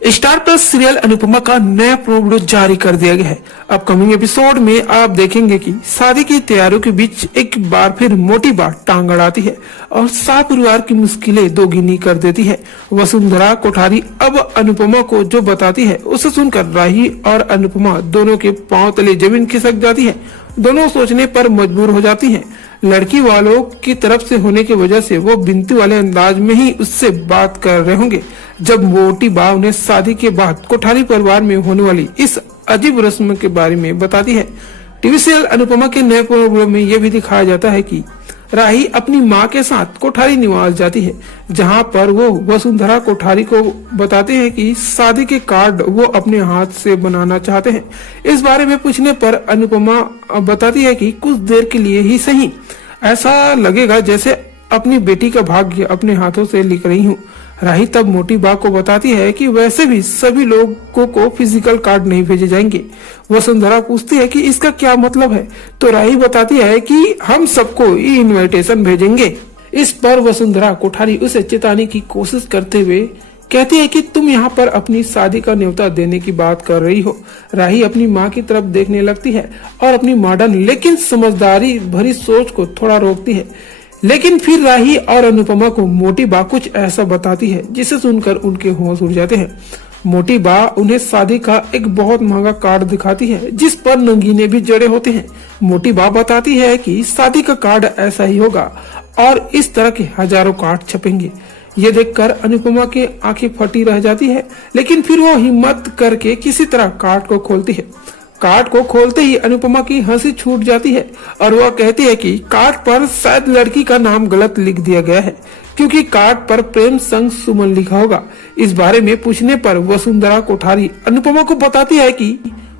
Star plus serial Anupama का नया promo जारी कर दिया गया है। अपकमिंग एपिसोड में आप देखेंगे कि शादी की तैयारियों के बीच एक बार फिर मोटी बात टांग अड़ाती है और सारे परिवार की मुश्किलें दोगुनी कर देती है। वसुंधरा कोठारी अब अनुपमा को जो बताती है उसे सुनकर राही और अनुपमा दोनों के पांव तले जमीन खिसक जाती है। दोनों सोचने पर मजबूर हो जाती हैं। लड़की वालों की तरफ से होने की वजह से वो बिनती वाले अंदाज में ही उससे बात कर रहे होंगे। जब मोटी बा उन्हें शादी के बाद कोठारी परिवार में होने वाली इस अजीब रस्म के बारे में बताती है। टीवी सीरियल अनुपमा के नए प्रोग्राम में यह भी दिखाया जाता है कि राही अपनी मां के साथ कोठारी निवास जाती है, जहां पर वो वसुंधरा कोठारी को बताते हैं कि शादी के कार्ड वो अपने हाथ से बनाना चाहते हैं। इस बारे में पूछने पर अनुपमा बताती है कि कुछ देर के लिए ही सही, ऐसा लगेगा जैसे अपनी बेटी का भाग्य अपने हाथों से लिख रही हूँ। राही तब मोटी बा को बताती है कि वैसे भी सभी लोगों को फिजिकल कार्ड नहीं भेजे जाएंगे। वसुंधरा पूछती है कि इसका क्या मतलब है, तो राही बताती है कि हम सबको ये इनविटेशन भेजेंगे। इस पर वसुंधरा कोठारी उसे चिताने की कोशिश करते हुए कहती है कि तुम यहाँ पर अपनी शादी का न्योता देने की बात कर रही हो। राही अपनी माँ की तरफ देखने लगती है और अपनी मॉडर्न लेकिन समझदारी भरी सोच को थोड़ा रोकती है। लेकिन फिर राही और अनुपमा को मोटी बा कुछ ऐसा बताती है जिसे सुनकर उनके होश उड़ जाते हैं। मोटी बा उन्हें शादी का एक बहुत महंगा कार्ड दिखाती है जिस पर नगीने भी जड़े होते हैं। मोटी बा बताती है कि शादी का कार्ड ऐसा ही होगा और इस तरह के हजारों कार्ड छपेंगे। ये देखकर अनुपमा की आंखें फटी रह जाती है, लेकिन फिर वो हिम्मत करके किसी तरह कार्ड को खोलती है। कार्ड को खोलते ही अनुपमा की हंसी छूट जाती है और वह कहती है कि कार्ड पर शायद लड़की का नाम गलत लिख दिया गया है, क्योंकि कार्ड पर प्रेम संग सुमन लिखा होगा। इस बारे में पूछने पर वसुंधरा कोठारी अनुपमा को बताती है कि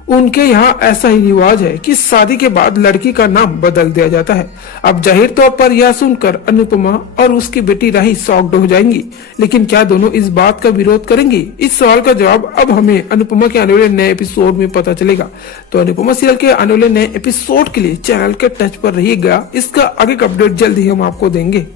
उनके यहाँ ऐसा ही रिवाज है कि शादी के बाद लड़की का नाम बदल दिया जाता है। अब जाहिर तौर पर यह सुनकर अनुपमा और उसकी बेटी राही शॉक्ड हो जाएंगी, लेकिन क्या दोनों इस बात का विरोध करेंगी? इस सवाल का जवाब अब हमें अनुपमा के आने वाले नए एपिसोड में पता चलेगा। तो अनुपमा सीरियल के आने वाले नए एपिसोड के लिए चैनल के टच पर रहिएगा। इसका आगे का अपडेट जल्द ही हम आपको देंगे।